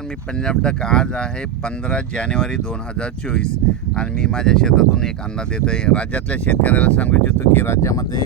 नमस्कार मी पंजाब डक आज आहे पंधरा जानेवारी दोन हजार चोवीस. आणि मी माझ्या शेतातून एक अंदाज देत आहे राज्यातल्या शेतकऱ्याला सांगू इच्छितो की राज्यामध्ये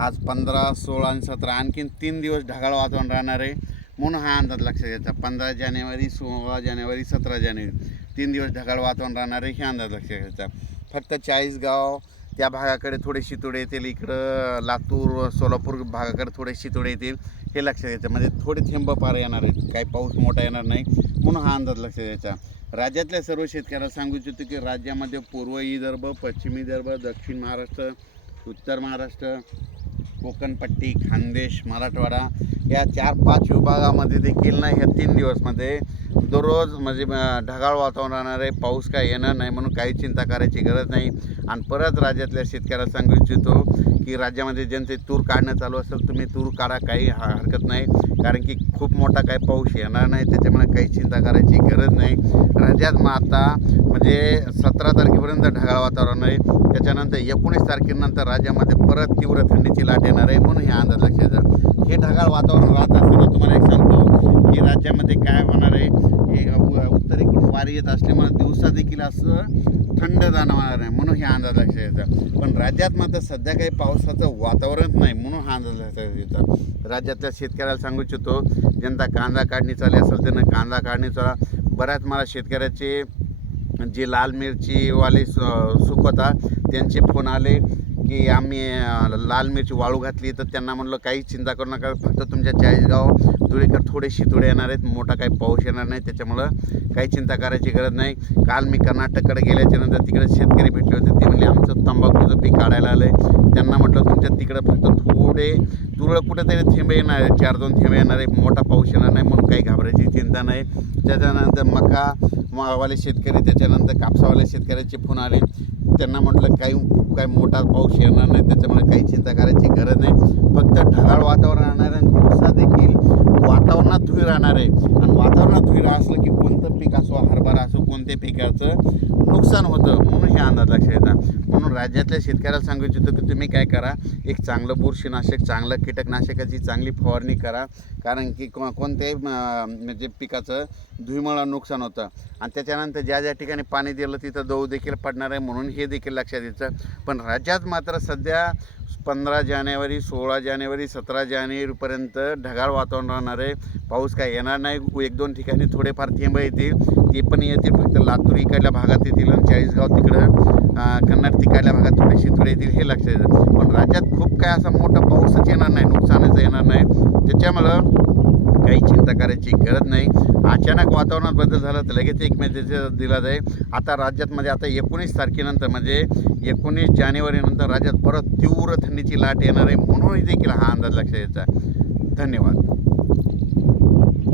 आज पंधरा सोळा आणि सतरा आणखीन तीन दिवस ढगाळ वातावरण राहणार आहे. म्हणून हा अंदाज लक्षात घ्यायचा. पंधरा जानेवारी सोळा जानेवारी सतरा जानेवारी. तीन दिवस ढगाळ वातावरण राहणार आहे हे अंदाज लक्षात घ्यायचा. फक्त चाळीसगाव त्या भागाकडे थोडे शितोडे येतील इकडं लातूर सोलापूर भागाकडे थोडे शितोडे येतील हे लक्षात घ्यायचं म्हणजे थोडे थेंब पार येणार आहेत. काही पाऊस मोठा येणार नाही म्हणून हा अंदाज लक्षात घ्यायचा राज्यातल्या सर्व शेतकऱ्याला सांगू इच्छितो की राज्यामध्ये पूर्व विदर्भ पश्चिम विदर्भ दक्षिण महाराष्ट्र उत्तर महाराष्ट्र कोकणपट्टी खानदेश मराठवाडा या चार पाच विभागामध्ये देखील ना ह्या तीन दिवसमध्ये दररोज म्हणजे ढगाळ वातावरण राहणार आहे पाऊस काय येणार नाही म्हणून काही चिंता करायची गरज नाही. आणि परत राज्यातल्या शेतकऱ्याला सांगू इच्छितो की राज्यामध्ये ज्यांचे तूर काढणं चालू असेल तुम्ही तूर काढा काही हा- हरकत नाही. कारण की खूप मोठा काही पाऊस येणार नाही त्याच्यामुळे काही चिंता करायची गरज नाही. राज्यात मग आता म्हणजे सतरा तारखेपर्यंत ढगाळ वातावरण आहे. त्याच्यानंतर एकोणीस तारखेनंतर राज्यामध्ये परत तीव्र थंडीची लाट येणार आहे म्हणून हे अंदाज लक्षात द्या हे ढगाळ वातावरण राहत असताना तुम्हाला एक सांगतो की राज्यामध्ये काय होणार आहे हे उत्तरेकडून वारी येत असल्यामुळे दिवसा देखील असं थंड जाणवणार आहे म्हणून हे अंदाज लक्षात येतात पण राज्यात मात्र सध्या काही पावसाचं वातावरण नाही म्हणून हा अंदाज लक्षात येतात राज्यातल्या शेतकऱ्याला सांगू इच्छितो जनता कांदा काढणी चालली असेल त्यांना कांदा काढणी चाला बऱ्याच मला शेतकऱ्याचे जे लाल मिरचीवाले सु- सुकवता त्यांचे फोन आले. की आम्ही लाल मिरची वाळू घातली तर त्यांना म्हटलं काही चिंता करू नका फक्त तुमच्या चाळीसगाव धुळेकर थोडे शितोडे येणार आहेत मोठा काही पाऊस येणार नाही त्याच्यामुळं काही चिंता करायची गरज नाही. काल मी कर्नाटककडे गेल्याच्यानंतर तिकडे शेतकरी भेटले होते ते म्हणले आमचं तंबाखूचं पीक काढायला आलं आहे त्यांना म्हटलं तुमच्या तिकडं फक्त थोडे तुरळक कुठेतरी थेंबे येणार आहे चार दोन थेंबे येणार आहे मोठा पाऊस येणार नाही म्हणून काही घाबरायची चिंता नाही. त्याच्यानंतर मका मावाले शेतकरी त्याच्यानंतर कापसावाले शेतकऱ्याचे फोन आले. त्यांना म्हटलं काही खूप काही मोठा पाऊस येणार नाही त्याच्यामुळे काही चिंता करायची गरज नाही. फक्त ढगाळ वातावरण राहणार आणि दिवसा देखील वातावरणात धुई राहणार आहे. आणि वातावरणात धुई असलं की कोणतं पीक असो हरभरा असो कोणत्या पिकाचं नुकसान होतं म्हणून हे अंदाज लक्षात येतात म्हणून राज्यातल्या शेतकऱ्याला सांगू इच्छितो की तुम्ही काय करा एक चांगलं बुरशीनाशक चांगलं कीटकनाशकाची चांगली फवारणी करा. कारण की को कोणत्याही म्हणजे पिकाचं धुईमळा नुकसान होतं. आणि त्याच्यानंतर ज्या ज्या ठिकाणी पाणी दिलं तिथं दव देखील पडणार आहे म्हणून हे देखील लक्षात यायचं पण राज्यात मात्र सध्या पंधरा जानेवारी सोळा जानेवारी सतरा जानेवारीपर्यंत ढगाळ वातावरण राहणार आहे. पाऊस काय येणार नाही. एक दोन ठिकाणी थोडेफार थेंब येतील. ते पण येतील. फक्त लातूर इकडल्या भागात येतील आणि चाळीसगाव तिकडं कन्नड तिकडल्या भागात थोडे येतील हे लक्षात येतं. पण राज्यात खूप काय असा मोठा पाऊसच येणार नाही. नुकसानच येणार नाही. त्याच्यामुळं काही चिंता करायची गरज नाही. अचानक वातावरणात बदल झाला तर लगेच एक मेसेज दिला जाईल. आता राज्यात म्हणजे आता एकोणीस तारखेनंतर म्हणजे एकोणीस जानेवारीनंतर राज्यात परत तीव्र थंडीची लाट येणार आहे म्हणून देखील हा अंदाज लक्षात यायचा धन्यवाद.